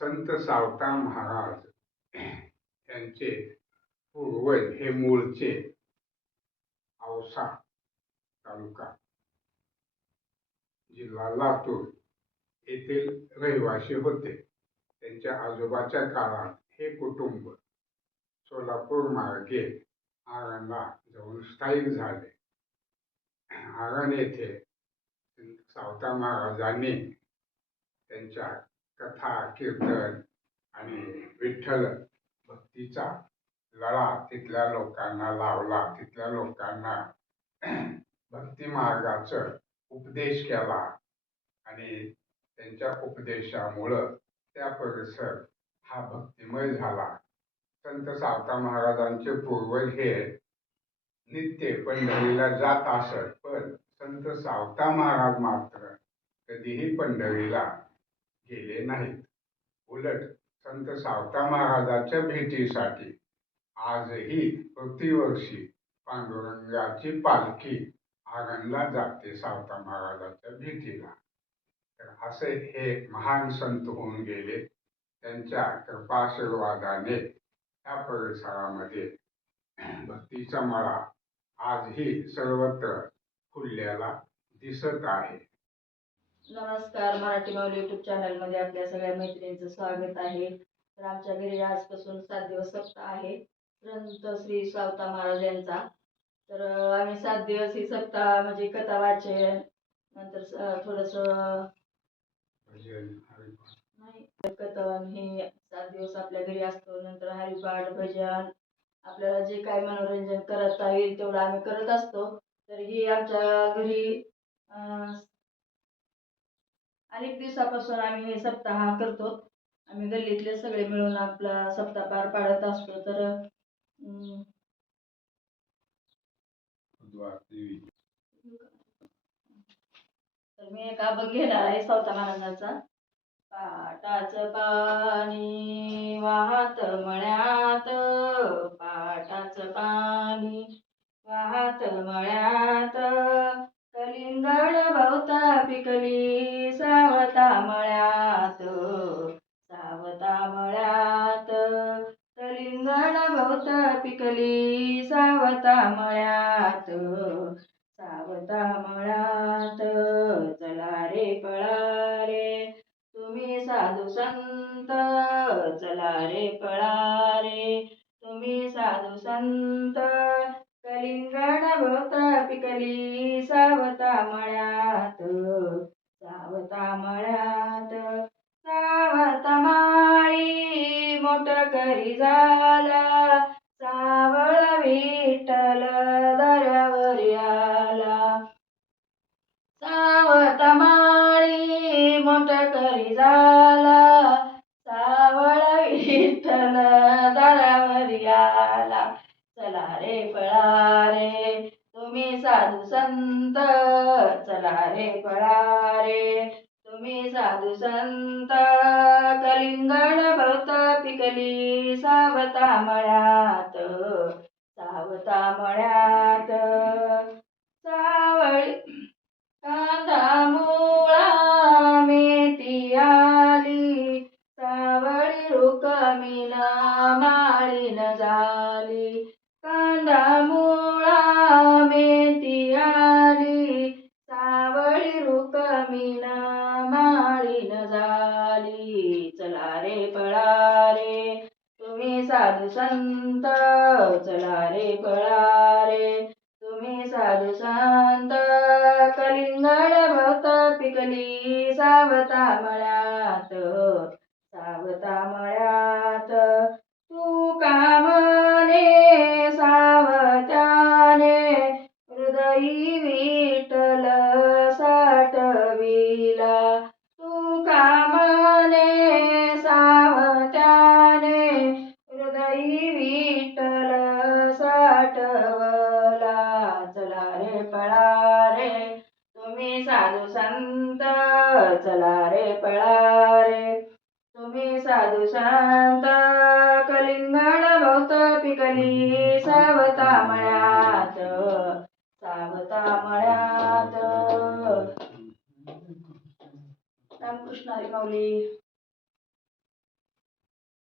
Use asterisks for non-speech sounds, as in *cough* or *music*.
संत सावता महाराज यांचे पूर्वज हे मूळचे औसा तालुका जिल्हा लातूर येथील रहिवासी होते. त्यांच्या आजोबाच्या काळात हे कुटुंब सोलापूर मार्गे आरणला जाऊन स्थायिक झाले. आरण येथे सावता महाराजांनी त्यांच्या कथा कीर्तन आणि विठ्ठल भक्तीचा लळा तिथल्या लोकांना लावला. तिथल्या लोकांना *clears throat* भक्तिमार्गाचं उपदेश केला आणि त्यांच्या उपदेशामुळं त्या परिसर हा भक्तिमय झाला. संत सावता महाराजांचे पूर्वज हे नित्य पंढरीला जात असत पण संत सावता महाराज मात्र कधीही पंढरीला गेले नाहीत. उलट संत सावता महाराजाच्या भेटीसाठी आजही प्रतिवर्षी पांडुरंगाची पालखी आगणला जाते सावता महाराजाच्या भेटीला. तर असे हे महान संत होऊन गेले. त्यांच्या कृपाशीर्वादाने त्या परिसरामध्ये भक्तीचा मळा आजही सर्वत्र फुलल्याला दिसत आहे. नमस्कार मराठी माऊली युट्यूब चॅनलमध्ये आपल्या सगळ्या मैत्रिणींचं स्वागत आहे. तर आमच्या घरी आजपासून सात दिवस सप्ताह आहे. संत श्री सावता महाराज यांचा. तर आम्ही सात दिवस ही सप्ताह म्हणजे कथा वाचन नंतर थोडंसं नाही कथन हे सात दिवस आपल्या घरी असतो. नंतर हरिपाठ भजन आपल्याला जे काय मनोरंजन करता येईल तेवढं आम्ही करत असतो. तर ही आमच्या घरी अनेक दिवसापासून आम्ही हे सप्ताह करतो. आम्ही गल्लीतले सगळे मिळून आपला सप्ताह पार पाडत असतो. तर अं, तर मी एक अभंग घेणार आहे सावता महाराजांचा. पाटाचं पाणी वाहत मळ्यात पाटाचं पाणी वाहत मळ्यात. रिंगण भवता पिकली सावता मळ्यात सावता मळ्यात. रिंगण भवता पिकली सावता मळ्यात सावता मळ्यात. चला रे पळा रे तुम्ही साधू संत चला रे पळा रे तुम्ही साधू संत. कलिंगण भोवता पिकली सावता मळ्यात सावता मळ्यात सावता माळी मोठ करी झाला सावळ विठ्ठल दर्यावर आला. सावत माळी मोठ करी झाला सावळ विठ्ठल चला रे पळा रे तुम्ही साधू संत चला रे पळा रे तुम्ही साधू संत कलिंगड भवत पिकली सावता मळ्यात सावता मळ्यात सावळी कांदा मुळा मेथी आली सावळी रुकमिला सावळी रुकमिन माळीन झाली. चला रे पळा रे तुम्ही साधू संत चला रे पळा रे तुम्ही साधू संत कलिंगड भक्त पिकली सावता मळा पळारे पळारे. पळा रे तुम्ही साधू शांत कलिंगण भोवत पिकली सावता मळ्यात सावता मळ्यात रामकृष्ण हरी माऊली.